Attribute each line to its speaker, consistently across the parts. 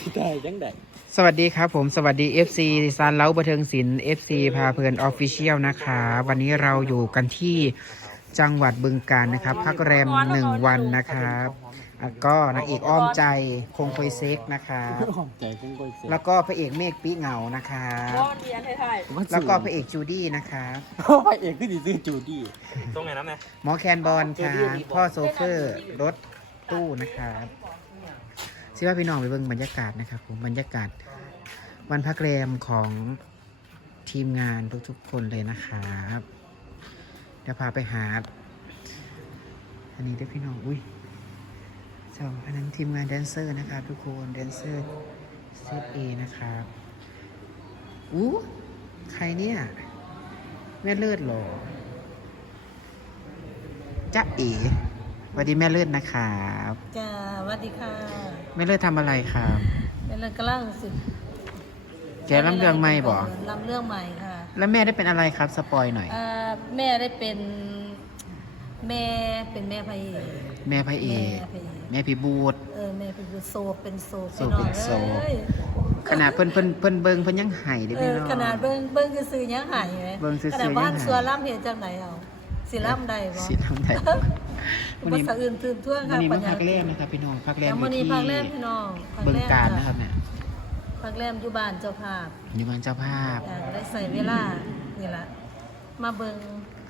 Speaker 1: ได้ยังไง
Speaker 2: สวัสดีครับผมสวัสดี FC ซานเล้าบันเทิงศิลป์ FC พาเพลินออฟฟิเชียลนะคะวันนี้เราอยู่กันที่จังหวัดบึงกาฬนะครับพักแรม1 วันนะครับก็นางเอกอ้อมใจคงคอยเซ็กนะครับแล้วก็พระเอกเมฆปีเหงานะครับแล้วก็พระเอกจูดี้นะครับ
Speaker 1: พระเอกที่ดีซื้อจูดี้
Speaker 3: ตรงไหนน้ำเนี่ย
Speaker 2: หมอแคนบอลครับพ่อโซเฟอร์รถตู้นะครับชื่อว่าพี่น้องไปเบิ่งบรรยากาศนะครับผมบรรยากาศวันพักแรมของทีมงานทุกๆคนเลยนะครับเดี๋ยวพาไปหาอันนี้ด้วยพี่น้องอุ้ยอันนั้นทีมงานแดนเซอร์นะครับทุกคนแดนเซอร์เซตเอนะครับใครเนี่ยแม่เลิศหรอจ๊ะเอ๋สวัสดีแม่เลิศนะครับ
Speaker 4: จ้าสวัสดีค่ะ
Speaker 2: แม่เลิศทำอะไรครับ
Speaker 4: แม่เลิศกำลังสิ
Speaker 2: แกรับเรื่องใหม่บ่
Speaker 4: รับเรื่องใหม่ค่ะ
Speaker 2: แล้วแม่ได้เป็นอะไรครับสปอยหน่อย
Speaker 4: แม่ได้เป็นแม่แม่พระเอก
Speaker 2: แม่พระเอกแม่พี่บูด
Speaker 4: แม่พี่บูดโซเป็นโซ
Speaker 2: เป็นโซขนาดเพิ่นเบิ่งเพิ่นยังหายได้พี่น้อง
Speaker 4: ขนาดเบิ่งคือซื้อยังหายไหมขนาดบ้านสวนล่ำเห็นจากไหนเอาสิล่ำใดบ่
Speaker 2: สิล่ำใด
Speaker 4: ภาษาอื่นตื่นท่วงค่ะ
Speaker 2: วันนี้พักแรมนะครับพี่น้องพักแรม
Speaker 4: วันนี้พักแรมพี่น้อง
Speaker 2: บึงกาฬนะครับเนี่ย
Speaker 4: พักแรมอยู่บ้านเจ้าภาพ
Speaker 2: อยู่บ้านเจ้าภาพ
Speaker 4: ได้ใส่เวลานี่แหละมาเบิ่ง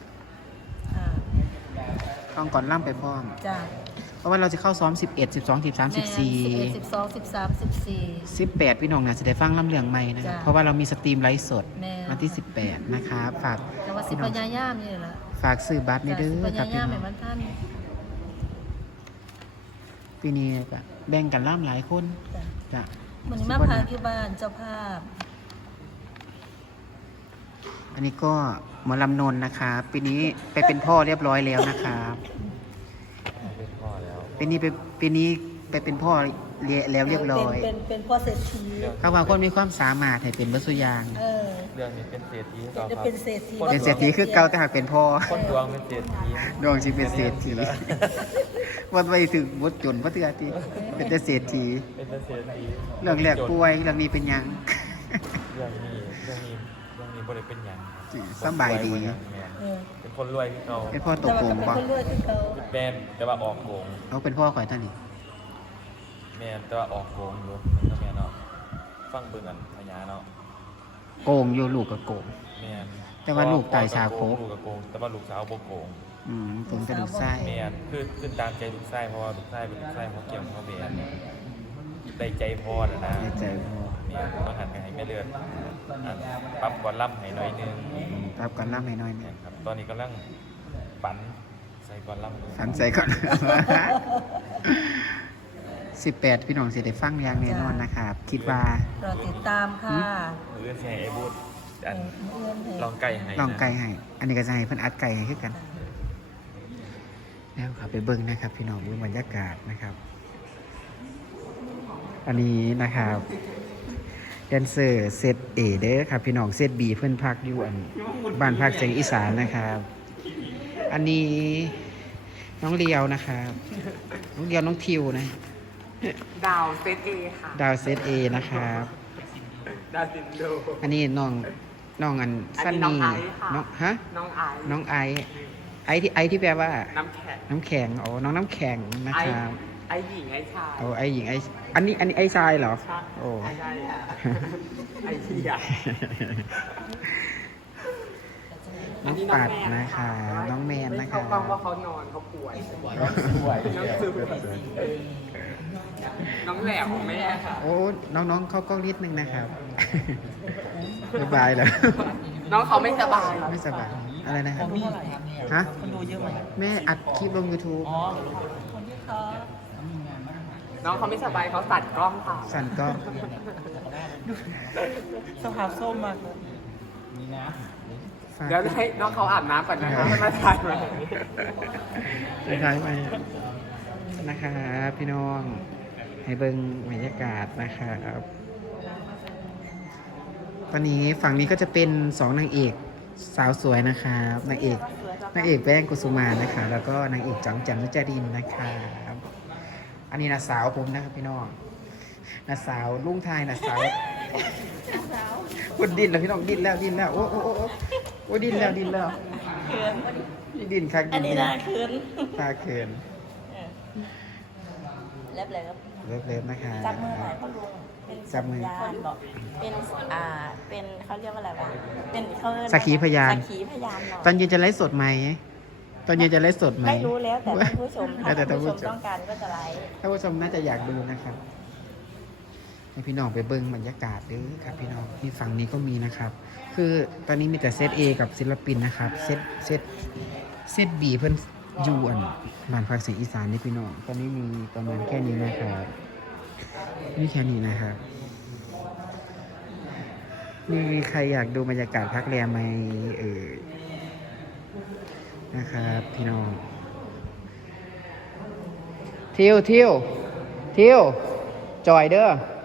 Speaker 2: ต้องก่อนล่ำไปพร้อม
Speaker 4: จ้า
Speaker 2: เพราะว่าเราจะเข้าซ้อม11 12 13 14
Speaker 4: 12 13 14
Speaker 2: 18พี่น้องนะจะได้ฟังล่ำเรื่องใหม่นะครับเพราะว่าเรามีสตรีมไลฟ์สดวันที่18นะครับฝาก
Speaker 4: แต่ว่าสิพยายามนี่แหละ
Speaker 2: ฝากซื้อบัตรในเด้อครับพี่น้องปีนี้ก็แบ่งกันล่ำหลายคนจ้ะ
Speaker 4: มันมาพาอยู่บ้านเจ้าภาพ
Speaker 2: อันนี้ก็หมอลำนนท์นะครับปีนี้ไปเป็นพ่อเรียบร้อยแล้วนะครับปีนี้ไปเป็นพ่อแล้วเรียบร้อย
Speaker 4: เป็นพ่อเศรษฐี
Speaker 2: เขาว่าคนมีความสามารถให้เป็นบัสุยาง
Speaker 3: เรื่องนี้เป็นเศรษฐีต่อครับ
Speaker 4: เป็นเศรษฐี
Speaker 2: คือเก่าแต่หากเป็นพ่อ
Speaker 3: คนดวงเป็นเศรษฐี
Speaker 2: ดวงจีเป็นเศรษฐีวันไปถึงบทจนพระเตือทีเป็นแต่เศรษฐีเรื่องแรกป่วยเรื่องนี้เป็นยัง
Speaker 3: เรื่องนี้บ่ได้เป็นยัง
Speaker 2: สบายดี
Speaker 3: เป็นคนรวยที่เขา
Speaker 2: เป็นพ่อตกโกงป่ะ
Speaker 3: เป็นแต่ว่าออกโกง
Speaker 2: เขาเป็นพ่อข่อยตอนนี้
Speaker 3: แม่แต่ว่าออกโกงอยู่ก็แม่เนาะฟังเบิ่งกันพญาเนาะ
Speaker 2: โกงอยู่ลูกกับโกง
Speaker 3: แม่
Speaker 2: แต่ว่าลูกตายชาโคก
Speaker 3: ลูกกับโกงแต่ว่าลูกสาวบ่โกง
Speaker 2: ถึงกระดูกไส้
Speaker 3: แม่คือตามใจลูกไส้เพราะว่าลูกไส้เป็นลูกไส้เพราะเกี่ยวกับแม่ได้ใจพ่อนะ
Speaker 2: ได้ใจพ่อ
Speaker 3: แม่ต้องหันกันให้แม่เลือดปรับก่อนล่ำให้หน่อยนึง
Speaker 2: ปรับก่อนล่ำให้หน่อยนึง
Speaker 3: ครับตอนนี้กำลังปั่นใส่ก่อนล่ำ
Speaker 2: ฝันใส่ก่อน18พี่น้องเสียได้ฟังอย่างแน่นอนนะครับคิดว่าร
Speaker 4: อติดตามค่ะ
Speaker 3: เรื่องแชร์ไอ้บูธลองไก่ให้
Speaker 2: อันนี้ก็จะให้เพิ่นอัดไก่ให้ขึ้นกันแล้วครับไปเบิ่งนะครับพี่น้องดูบรรยากาศนะครับอันนี้นะครับแดนเซอร์เซตเอเด้อครับพี่น้องเซตบีเพิ่นพักอยู่บ้านพักเสียงอีสานนะครับอันนี้น้องเลียวนะครับน้องเลียวน้องทิวนะ
Speaker 5: ดาวเซตเอค่ะ
Speaker 2: ดาวเซตเอนะครับ
Speaker 5: ดาวซินโด
Speaker 2: อันนี้น้องอันสั้นนี่น้องฮะน้องไอที่แปลว่าน้ำแข็งโอ้น้องน้ำแข็งนะครับ
Speaker 5: ไอหญิงไอชาย
Speaker 2: โอ้ไอหญิงอันนี้ไอชายเหรอโอ้
Speaker 5: ไอชายไอเชีย
Speaker 2: น้องปัดนะคะน้องแมนนะคะ
Speaker 5: เขาฟังว่าเขานอนเขาป่วยน้องซื้อน้องแหลมของแม่ค่ะ
Speaker 2: โอ้น้องเขาก็นิดนึงนะครับสบายแล้ว
Speaker 5: น้องเขาไม่สบาย
Speaker 2: อะไรนะครับฮะแม่อัดคลิปลง YouTube
Speaker 5: น้องเขาไม่สบายเขาสั่นกล้องค่ะ
Speaker 2: สั่นกล้อง
Speaker 5: สภาพส้มมากเดี๋ยวให้น้องเขาอาบน้ำก่อนนะครับมาถ่ายมา
Speaker 2: ถ่ายมานะครับพี่น้องให้เบิ่งบรรยากาศนะครับตอนนี้ฝั่งนี้ก็จะเป็น2นางเอกสาวสวยนะครับนางเอกแป้งกุสุมานะคะแล้วก็นางเอกจังนุจรินนะครับอันนี้นะสาวผมนะครับพี่น้องน่ะสาวลุงไทยน่ะสาวคุณดินแล้วพี่น้องดินแล้วโอ้โอ้ดินแล้ว
Speaker 4: เขิน
Speaker 2: ดินครับ
Speaker 4: อันนี้น่าเขิน
Speaker 2: ตาเขิน
Speaker 4: เล็บเลยครับ
Speaker 2: เล็บนะคะ
Speaker 6: จับมือหน่อยพ่อลุงเป็น
Speaker 2: จับมือ
Speaker 6: สัญญาณบอกเป็นเป็นเขาเรียกว่าอะไรวะเป็นเขาเรียก
Speaker 2: สักขีพยาน
Speaker 6: สักขีพยานหน่อย
Speaker 2: ตอนเย็นจะไลฟ์สดไหมตอนเย็นจะไลฟ์สดไหม
Speaker 6: ไม่รู้แล้วแต่ท่านผู้ชม
Speaker 2: แล้วแต่
Speaker 6: ถ้า
Speaker 2: ท่าน
Speaker 6: ท่าน
Speaker 2: ผู้
Speaker 6: ผู้
Speaker 2: ช
Speaker 6: ช
Speaker 2: ม
Speaker 6: มต้องการก็จะไลฟ์
Speaker 2: ท่านผู้ชมน่าจะอยากดูนะครับให้พี่น้องไปเบิ้งบรรยากาศเด้อครับพี่น้องนี่ฝั่งนี้ก็มีนะครับ คือตอนนี้มีแต่เซต A กับศิลปินนะครับเซต B เพิ่นอยู่อันบ้านพักเสียงอีสานนี่พี่น้องตอนนี้มีประมาณแค่นี้นะครับนี่แค่นี้นะครับมีใครอยากดูบรรยากาศพักแรมไหมนะครับพี่น้องเที่ยวจอยเด้อ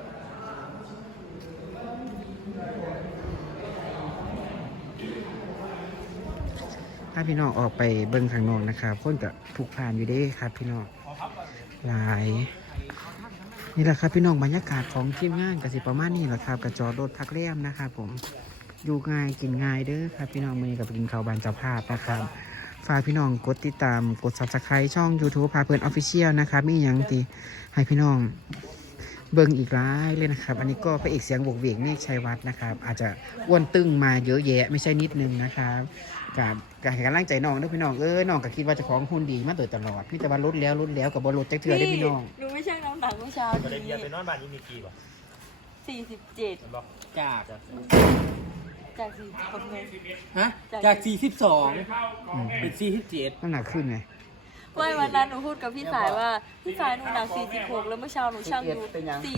Speaker 2: ถ้าพี่น้องออกไปเบิ้งข้างนอกนะครับคนกับผูกผ่านอยู่เด้ครับพี่น้องหลายนี่แหละครับพี่น้องบรรยากาศของทีมงานกสิประมาณนี้แหละครับกับจอดรถพักแรมนะครับผมอยู่ง่ายกินง่ายเด้อครับพี่น้องมื้อนี้กับกินข้าวบานเจ้าภาพนะครับฝากพี่น้องกดติดตามกด Subscribe ช่อง YouTube พาเพื่อน Official นะครับมีหยังตีให้พี่น้องเบิ่งอีกหลายเลยนะครับอันนี้ก็พระเอกเสียงโหวกเวกเมฆชัยวัฒน์นะครับอาจจะอ้วนตึงมาเยอะแยะไม่ใช่นิดนึงนะครับกับให้กำลังใจน้องด้วยพี่น้องน้องก็คิดว่าเจะของหุ่นดีมาโดยตลอดพี่แต่ว่าลดแล้วกับบอลดจักเทื่อได้พี่น้อง
Speaker 6: หนูไม่ใช่น้ำหนักเมื่อเช้า
Speaker 3: ประเด็นเดียวไปนอนบ้านนี้มีกี่บ่
Speaker 6: 47
Speaker 3: มันบอก
Speaker 1: จาก
Speaker 6: จาก4คนเลย
Speaker 1: ฮะจาก42เป็น47
Speaker 2: น้ำหนักขึ้นไง
Speaker 6: ไม่วันนั้นหนูพูดกับพี่สายว่าพี่สายหนูหนัก46แล้วเมื่อเช้าหนูช่างดู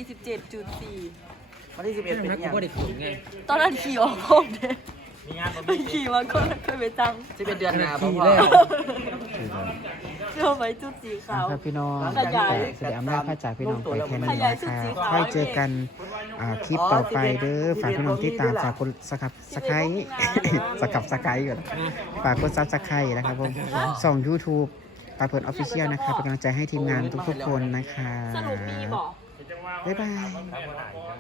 Speaker 6: 47.4
Speaker 5: วันที่11เป็น
Speaker 1: นัก
Speaker 5: อย่าง
Speaker 1: ก็ได้ถึงไง
Speaker 6: ตอนนั้นขี่ออกโคกเด้
Speaker 3: มีงานบ่
Speaker 6: ไปขี่มาคนละเคยไปจ
Speaker 5: 11เดือนหน้า
Speaker 1: ขี่
Speaker 5: พ่อ
Speaker 1: แล้ว
Speaker 6: ำเชื่อไหมจุดสีขาว
Speaker 2: ครับพี่น้อง
Speaker 6: ขยาย
Speaker 2: แสดงอำนาจพระจากพี่น้องไปแค่นี้
Speaker 6: ขยาย
Speaker 2: นะ
Speaker 6: สุด
Speaker 2: ค
Speaker 6: สี
Speaker 2: รับ
Speaker 6: ขาว
Speaker 2: ค่อยเจอกันคลิปต่อไปเด้อฝากพี่น้องที่ตามฝากกดสกับสไครต์สกับสไครต์ก่อนฝากกดซับสไครต์นะครับผมส่อง YouTube ปาเปิดออฟฟิเชียลนะครับเป็นกำลังใจให้ทีมงานทุกๆคนนะคะ
Speaker 6: สรุปมีบอก
Speaker 2: บ๊ายบาย